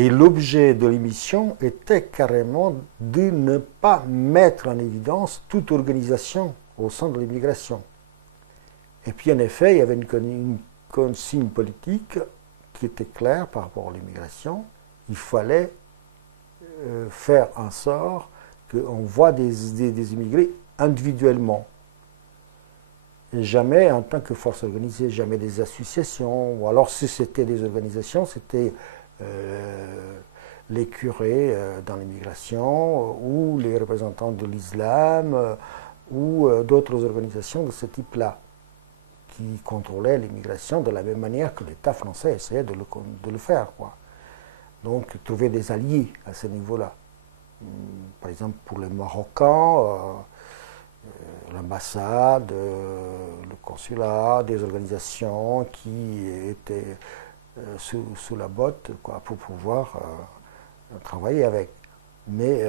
Et l'objet de l'émission était carrément de ne pas mettre en évidence toute organisation au sein de l'immigration. Et puis en effet, il y avait une consigne politique qui était claire par rapport à l'immigration. Il fallait faire en sorte qu'on voit des immigrés individuellement. Et jamais en tant que force organisée, jamais des associations, ou alors si c'était des organisations, c'était les curés dans l'immigration, ou les représentants de l'islam, ou d'autres organisations de ce type-là, qui contrôlaient l'immigration de la même manière que l'État français essayait de le faire, quoi. Donc trouver des alliés à ce niveau-là. Par exemple, pour les Marocains, l'ambassade, le consulat, des organisations qui étaient sous la botte, quoi, pour pouvoir travailler avec. Mais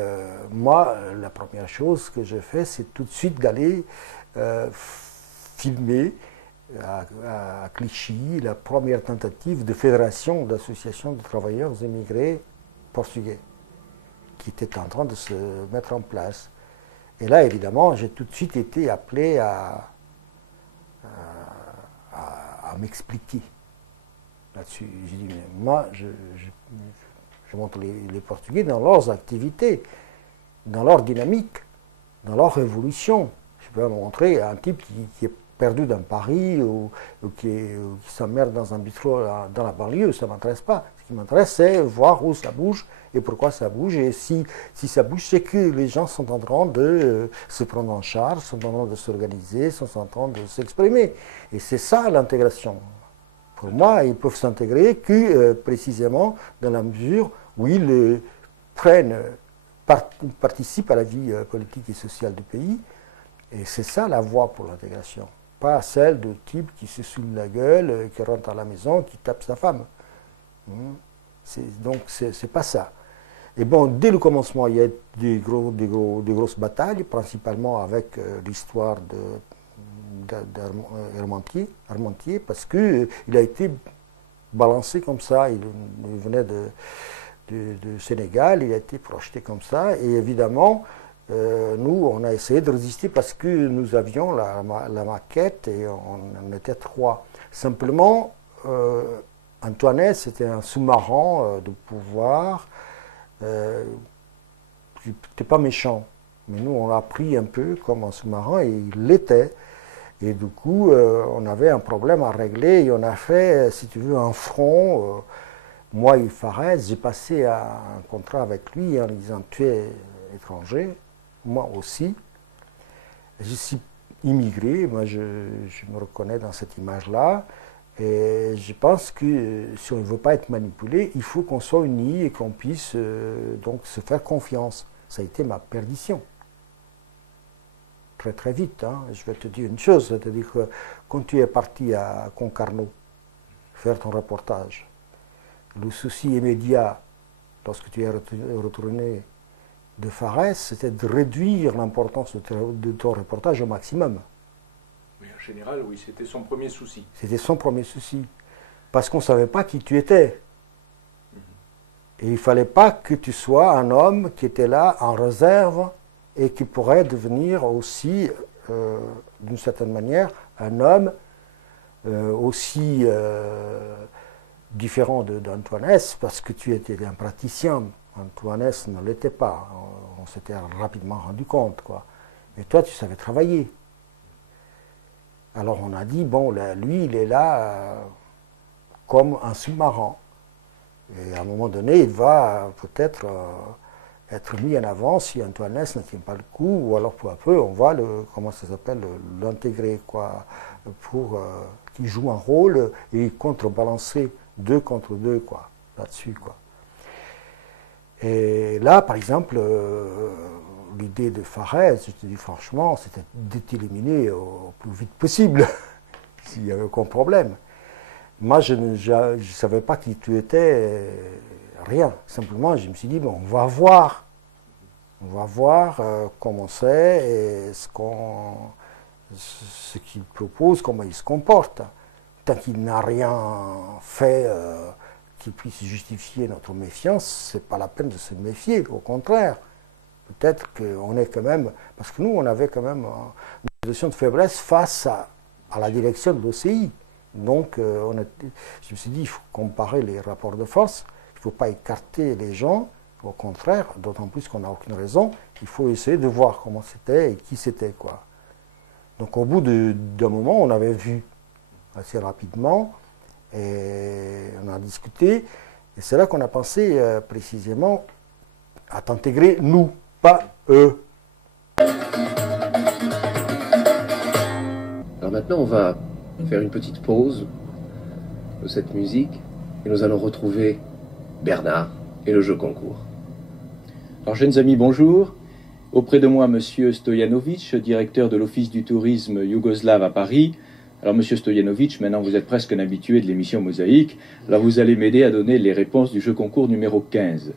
moi, la première chose que je fais, c'est tout de suite d'aller filmer à Clichy la première tentative de fédération d'associations de travailleurs immigrés portugais qui était en train de se mettre en place. Et là, évidemment, j'ai tout de suite été appelé à m'expliquer là-dessus. J'ai dit, mais moi, je montre les Portugais dans leurs activités, dans leur dynamique, dans leur évolution. Je peux montrer un type qui est perdu dans Paris ou qui s'emmerde dans un bistrot dans la banlieue, ça ne m'intéresse pas. Ce qui m'intéresse, c'est voir où ça bouge et pourquoi ça bouge. Et si ça bouge, c'est que les gens sont en train de se prendre en charge, sont en train de s'organiser, sont en train de s'exprimer. Et c'est ça l'intégration. Pour moi, ils peuvent s'intégrer que précisément dans la mesure où ils participent à la vie politique et sociale du pays. Et c'est ça la voie pour l'intégration. Pas celle de type qui se saoule la gueule, qui rentre à la maison, qui tape sa femme. Donc c'est pas ça. Et bon, dès le commencement, il y a des grosses batailles, principalement avec l'histoire d'Armentier, parce qu'il a été balancé comme ça. Il venait du Sénégal, il a été projeté comme ça, et évidemment, nous, on a essayé de résister parce que nous avions la maquette et on était 3. Simplement, Antoinette, c'était un sous-marin de pouvoir qui n'était pas méchant. Mais nous, on l'a pris un peu comme un sous-marin et il l'était. Et du coup, on avait un problème à régler et on a fait, si tu veux, un front. Moi et Fares, j'ai passé un contrat avec lui en disant tu es étranger. Moi aussi, je suis immigré, moi je me reconnais dans cette image-là, et je pense que si on ne veut pas être manipulé, il faut qu'on soit unis et qu'on puisse donc se faire confiance. Ça a été ma perdition. Très très vite, hein. Je vais te dire une chose, c'est-à-dire que quand tu es parti à Concarneau faire ton reportage, le souci immédiat, lorsque tu es retourné de Fares, c'était de réduire l'importance de ton reportage au maximum. Mais en général, oui, c'était son premier souci. C'était son premier souci. Parce qu'on ne savait pas qui tu étais. Et il ne fallait pas que tu sois un homme qui était là en réserve et qui pourrait devenir aussi, d'une certaine manière, un homme aussi différent d'Antoinette, parce que tu étais un praticien. Antoinette ne l'était pas. On s'était rapidement rendu compte, quoi. Mais toi, tu savais travailler. Alors on a dit, bon, là, lui, il est là comme un sous-marin. Et à un moment donné, il va peut-être être mis en avant si Antoinette ne tient pas le coup, ou alors peu à peu, on va l'intégrer, quoi, pour qu'il joue un rôle et contrebalancer 2 contre 2, quoi, là-dessus, quoi. Et là, par exemple, l'idée de Fares, je te dis franchement, c'était de t'éliminer au plus vite possible, s'il n'y avait aucun problème. Moi, je ne savais pas qui tu étais, rien. Simplement, je me suis dit, bon, on va voir. On va voir comment c'est, et ce qu'il propose, comment il se comporte. Tant qu'il n'a rien fait qui puisse justifier notre méfiance, c'est pas la peine de se méfier, au contraire. Peut-être qu'on est quand même, parce que nous, on avait quand même une position de faiblesse face à la direction de l'OCI. Donc, je me suis dit, il faut comparer les rapports de force, il ne faut pas écarter les gens, au contraire, d'autant plus qu'on n'a aucune raison, il faut essayer de voir comment c'était et qui c'était, quoi. Donc, au bout d'un moment, on avait vu assez rapidement, et on a discuté, et c'est là qu'on a pensé précisément à t'intégrer, nous, pas eux. Alors maintenant, on va faire une petite pause de cette musique et nous allons retrouver Bernard et le jeu concours. Alors, jeunes amis, bonjour. Auprès de moi, Monsieur Stojanovic, directeur de l'Office du tourisme yougoslave à Paris. Alors, Monsieur Stojanovic, maintenant vous êtes presque un habitué de l'émission Mosaïque. Alors, vous allez m'aider à donner les réponses du jeu concours numéro 15.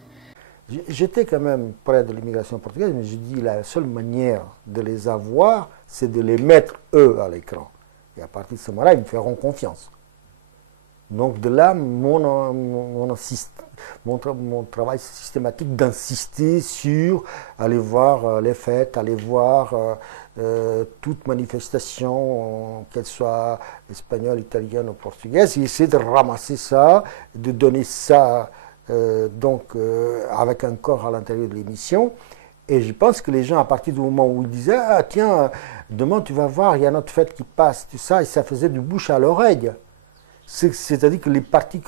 J'étais quand même près de l'immigration portugaise, mais je dis la seule manière de les avoir, c'est de les mettre eux à l'écran. Et à partir de ce moment-là, ils me feront confiance. Donc de là, mon travail systématique d'insister sur aller voir les fêtes, aller voir toute manifestation, qu'elle soit espagnole, italienne ou portugaise, et essayer de ramasser ça, de donner ça avec un corps à l'intérieur de l'émission. Et je pense que les gens, à partir du moment où ils disaient « Ah tiens, demain tu vas voir, il y a notre fête qui passe », tout ça, et ça faisait du bouche à l'oreille. C'est-à-dire que les partis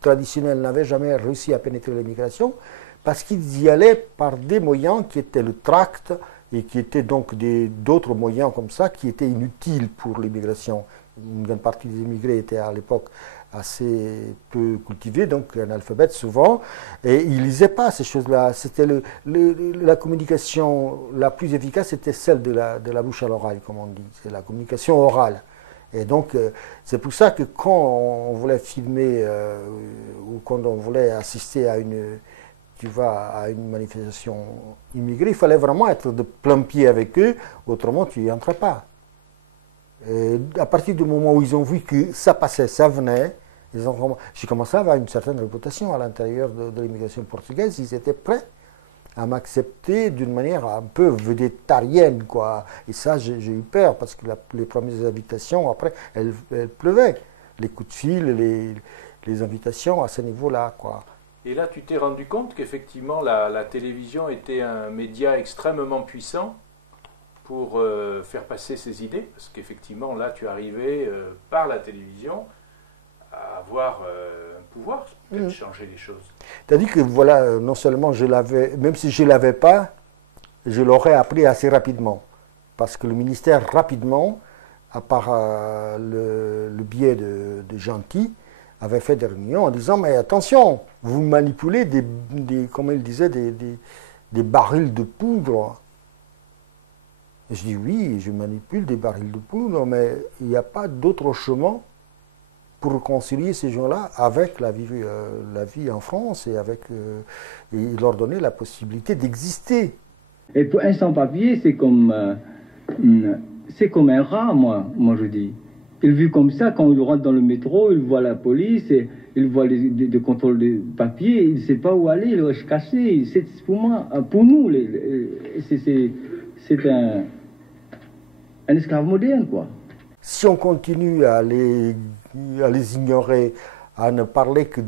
traditionnels n'avaient jamais réussi à pénétrer l'immigration parce qu'ils y allaient par des moyens qui étaient le tract et qui étaient donc d'autres moyens comme ça qui étaient inutiles pour l'immigration. Une grande partie des immigrés étaient à l'époque assez peu cultivés, donc analphabètes souvent, et ils ne lisaient pas ces choses-là. C'était la communication la plus efficace, c'était celle de la bouche à l'oreille, comme on dit, c'est la communication orale. Et donc, c'est pour ça que quand on voulait filmer ou quand on voulait assister à une manifestation immigrée, il fallait vraiment être de plein pied avec eux, autrement tu n'y entrais pas. Et à partir du moment où ils ont vu que ça passait, ça venait, j'ai commencé à avoir une certaine réputation à l'intérieur de l'immigration portugaise, ils étaient prêts à m'accepter d'une manière un peu védétarienne, quoi. Et ça, j'ai eu peur, parce que les premières invitations, après, elles pleuvaient. Les coups de fil, les invitations à ce niveau-là, quoi. Et là, tu t'es rendu compte qu'effectivement, la télévision était un média extrêmement puissant pour faire passer ses idées, parce qu'effectivement, là, tu arrivais, par la télévision, à avoir un pouvoir, peut-être changer les choses. C'est-à-dire que voilà, non seulement je l'avais, même si je ne l'avais pas, je l'aurais appris assez rapidement. Parce que le ministère, rapidement, à part le biais de Gentil, avait fait des réunions en disant « Mais attention, vous manipulez comme il disait, des barils de poudre. » Et je dis « Oui, je manipule des barils de poudre, mais il n'y a pas d'autre chemin pour réconcilier ces gens-là avec la vie en France et leur donner la possibilité d'exister. » Et pour un sans-papier, c'est comme un rat, moi je dis. Il vit comme ça, quand il rentre dans le métro, il voit la police, et il voit les contrôles de papier, il ne sait pas où aller, il reste caché. Pour nous, c'est un esclave moderne, quoi. Si on continue à les ignorer, à ne parler que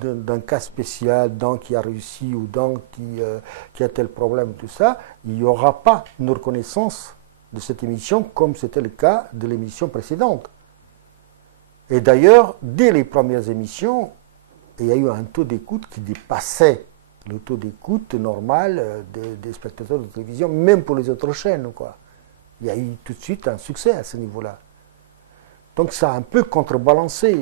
d'un cas spécial, d'un qui a réussi ou d'un qui a tel problème, tout ça, il n'y aura pas une reconnaissance de cette émission comme c'était le cas de l'émission précédente. Et d'ailleurs, dès les premières émissions, il y a eu un taux d'écoute qui dépassait le taux d'écoute normal des spectateurs de télévision, même pour les autres chaînes, quoi. Il y a eu tout de suite un succès à ce niveau-là. Donc ça a un peu contrebalancé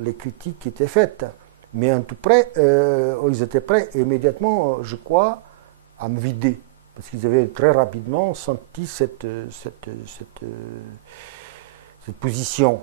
les critiques qui étaient faites. Mais en tout près, ils étaient prêts immédiatement, je crois, à me vider. Parce qu'ils avaient très rapidement senti cette position.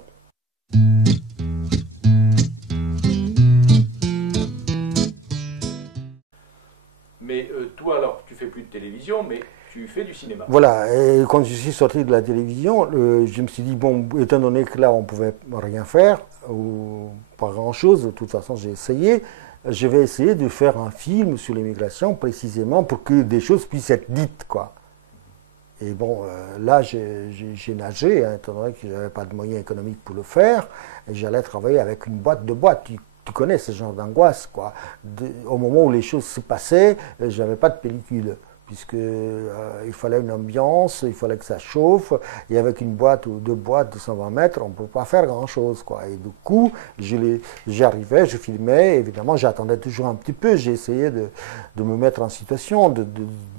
Mais toi, alors, tu fais plus de télévision, mais tu fais du cinéma. Voilà, et quand je suis sorti de la télévision, je me suis dit, bon, étant donné que là, on ne pouvait rien faire, ou pas grand-chose, de toute façon, j'ai essayé, je vais essayer de faire un film sur l'immigration, précisément pour que des choses puissent être dites, quoi. Et bon, là, j'ai nagé, hein, étant donné que je n'avais pas de moyens économiques pour le faire, et j'allais travailler avec une boîte de boîtes. Tu connais ce genre d'angoisse, quoi. Au moment où les choses se passaient, je n'avais pas de pellicule, puisque il fallait une ambiance, il fallait que ça chauffe, et avec une boîte ou deux boîtes de 120 mètres, on ne peut pas faire grand-chose, quoi. Et du coup, j'arrivais, je filmais, évidemment, j'attendais toujours un petit peu, j'ai essayé de me mettre en situation,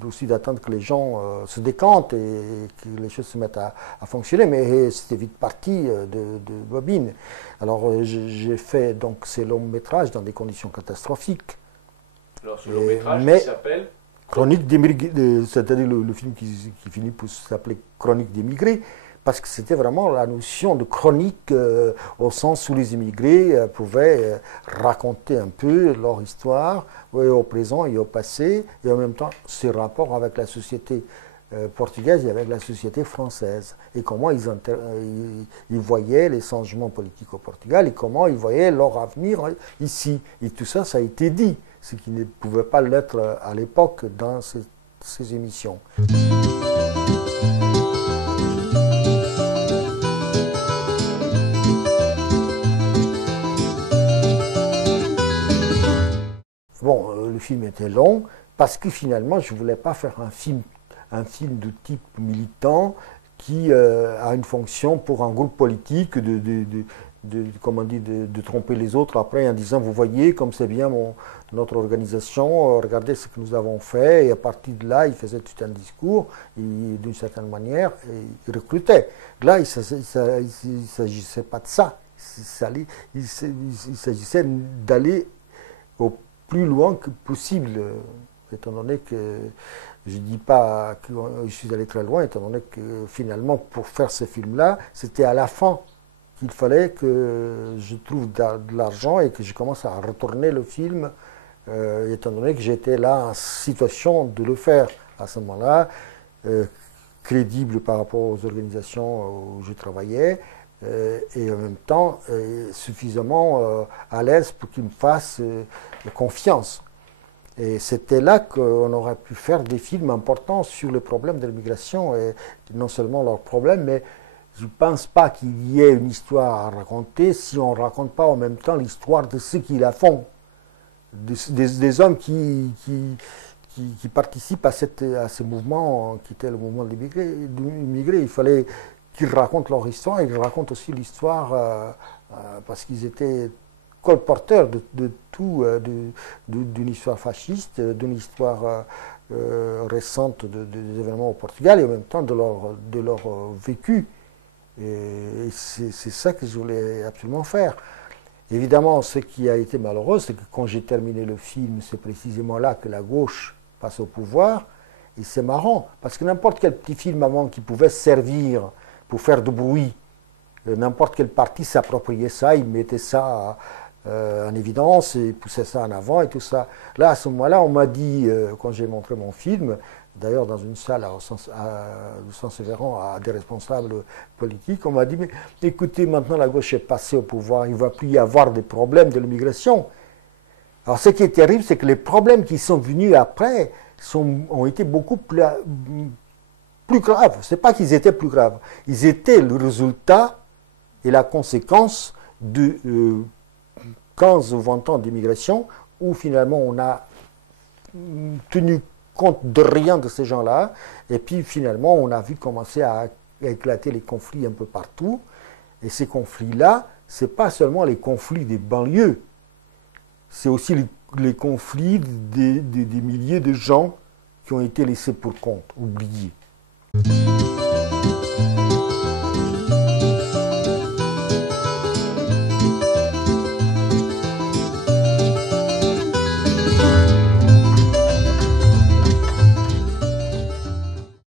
aussi d'attendre que les gens se décantent et que les choses se mettent à fonctionner, mais c'était vite parti de bobine. Alors, j'ai fait donc ces longs métrages dans des conditions catastrophiques. Alors, ce long métrage qui s'appelle Chronique d'émigrés, c'est-à-dire le film qui finit pour s'appeler Chronique d'émigrés, parce que c'était vraiment la notion de chronique au sens où les immigrés pouvaient raconter un peu leur histoire, au présent et au passé, et en même temps ce rapport avec la société portugaise et avec la société française, et comment ils voyaient les changements politiques au Portugal, et comment ils voyaient leur avenir ici. Et tout ça, ça a été dit, ce qui ne pouvait pas l'être à l'époque dans ces émissions. Bon, le film était long, parce que finalement, je ne voulais pas faire un film de type militant qui a une fonction pour un groupe politique de tromper les autres après en disant, vous voyez comme c'est bien notre organisation, regardez ce que nous avons fait, et à partir de là, il faisait tout un discours, et d'une certaine manière, il recrutait. Là, il ne s'agissait pas de ça, il s'agissait d'aller au plus loin que possible, étant donné que je ne dis pas que je suis allé très loin, étant donné que finalement, pour faire ce film-là, c'était à la fin qu'il fallait que je trouve de l'argent et que je commence à retourner le film, étant donné que j'étais là en situation de le faire à ce moment-là, crédible par rapport aux organisations où je travaillais, et en même temps suffisamment à l'aise pour qu'ils me fassent confiance. Et c'était là qu'on aurait pu faire des films importants sur les problèmes de l'immigration, et non seulement leurs problèmes, mais je ne pense pas qu'il y ait une histoire à raconter si on ne raconte pas en même temps l'histoire de ceux qui la font, des hommes qui participent à ce mouvement qui était le mouvement de l'immigré. Il fallait qu'ils racontent leur histoire, et qu'ils racontent aussi l'histoire parce qu'ils étaient colporteurs de tout, d'une histoire fasciste, d'une histoire récente des événements au Portugal, et en même temps de leur vécu. Et c'est ça que je voulais absolument faire. Évidemment, ce qui a été malheureux, c'est que quand j'ai terminé le film, c'est précisément là que la gauche passe au pouvoir. Et c'est marrant, parce que n'importe quel petit film avant qui pouvait servir pour faire du bruit, n'importe quel parti s'appropriait ça, il mettait ça en évidence, et poussait ça en avant et tout ça. Là, à ce moment-là, on m'a dit, quand j'ai montré mon film, d'ailleurs dans une salle au Saint-Séverin à des responsables politiques, on m'a dit, mais écoutez, maintenant la gauche est passée au pouvoir, il ne va plus y avoir des problèmes de l'immigration. Alors ce qui est terrible, c'est que les problèmes qui sont venus après ont été beaucoup plus graves. Ce n'est pas qu'ils étaient plus graves, ils étaient le résultat et la conséquence de 15 ou 20 ans d'immigration, où finalement on a tenu compte de rien de ces gens-là, et puis finalement on a vu commencer à éclater les conflits un peu partout, et ces conflits-là, ce n'est pas seulement les conflits des banlieues, c'est aussi les conflits des milliers de gens qui ont été laissés pour compte, oubliés.